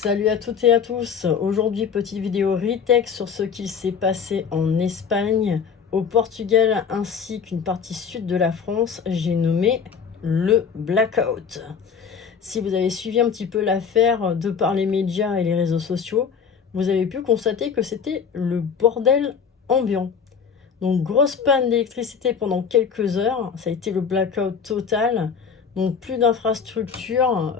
Salut à toutes et à tous. Aujourd'hui, petite vidéo retech sur ce qu'il s'est passé en Espagne, au Portugal ainsi qu'une partie sud de la France. J'ai nommé le blackout. Si vous avez suivi un petit peu l'affaire de par les médias et les réseaux sociaux, vous avez pu constater que c'était le bordel ambiant. Donc grosse panne d'électricité pendant quelques heures, ça a été le blackout total. Donc plus d'infrastructures,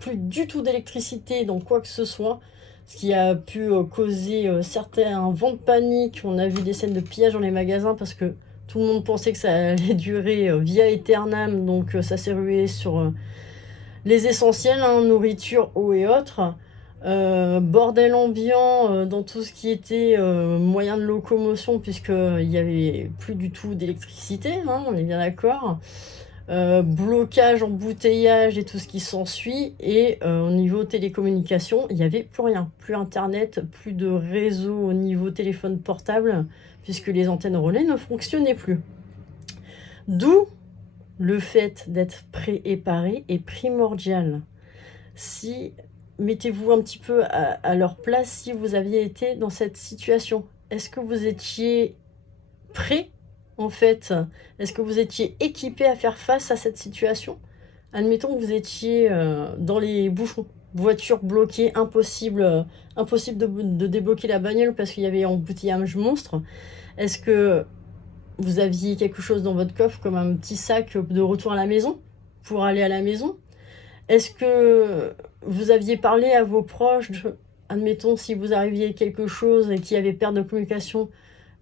plus du tout d'électricité dans quoi que ce soit, ce qui a pu causer certains vents de panique. On a vu des scènes de pillage dans les magasins parce que tout le monde pensait que ça allait durer via Aeternam, donc ça s'est rué sur les essentiels, hein, nourriture, eau et autres. Bordel ambiant dans tout ce qui était moyen de locomotion, puisqu'il n'y avait plus du tout d'électricité, hein, on est bien d'accord. Blocage, embouteillage et tout ce qui s'ensuit. Et au niveau télécommunication, il n'y avait plus rien, plus internet, plus de réseau au niveau téléphone portable, puisque les antennes relais ne fonctionnaient plus. D'où le fait d'être préparé est primordial. Si mettez-vous un petit peu à leur place, si vous aviez été dans cette situation, est-ce que vous étiez prêt? En fait, est-ce que vous étiez équipé à faire face à cette situation? Admettons que vous étiez dans les bouchons, voiture bloquée, impossible de débloquer la bagnole parce qu'il y avait un embouteillage monstre. Est-ce que vous aviez quelque chose dans votre coffre comme un petit sac de retour à la maison pour aller à la maison? Est-ce que vous aviez parlé à vos proches, admettons si vous arriviez quelque chose et qu'il y avait perte de communication?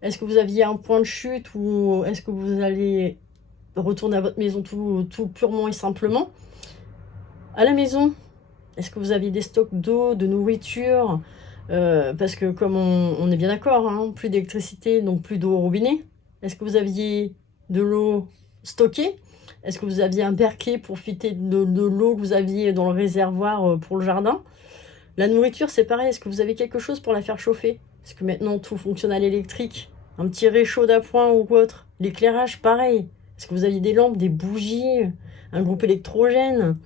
Est-ce que vous aviez un point de chute ou est-ce que vous allez retourner à votre maison tout purement et simplement? À la maison, est-ce que vous aviez des stocks d'eau, de nourriture? Parce que comme on est bien d'accord, hein, plus d'électricité, donc plus d'eau au robinet. Est-ce que vous aviez de l'eau stockée? Est-ce que vous aviez un perquet pour filtrer de l'eau que vous aviez dans le réservoir pour le jardin? La nourriture, c'est pareil. Est-ce que vous avez quelque chose pour la faire chauffer? Parce que maintenant, tout fonctionne à l'électrique. Un petit réchaud d'appoint ou autre. L'éclairage, pareil. Est-ce que vous aviez des lampes, des bougies, un groupe électrogène?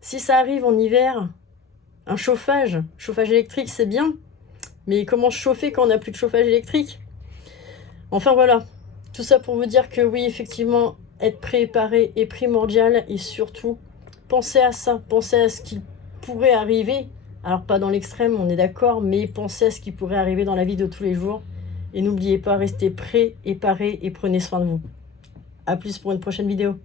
Si ça arrive en hiver, un chauffage électrique, c'est bien. Mais comment chauffer quand on n'a plus de chauffage électrique? Enfin voilà, tout ça pour vous dire que oui, effectivement, être préparé est primordial. Et surtout, pensez à ça, pensez à ce qui pourrait arriver. Alors pas dans l'extrême, on est d'accord, mais pensez à ce qui pourrait arriver dans la vie de tous les jours. Et n'oubliez pas, restez prêts et parés et prenez soin de vous. A plus pour une prochaine vidéo.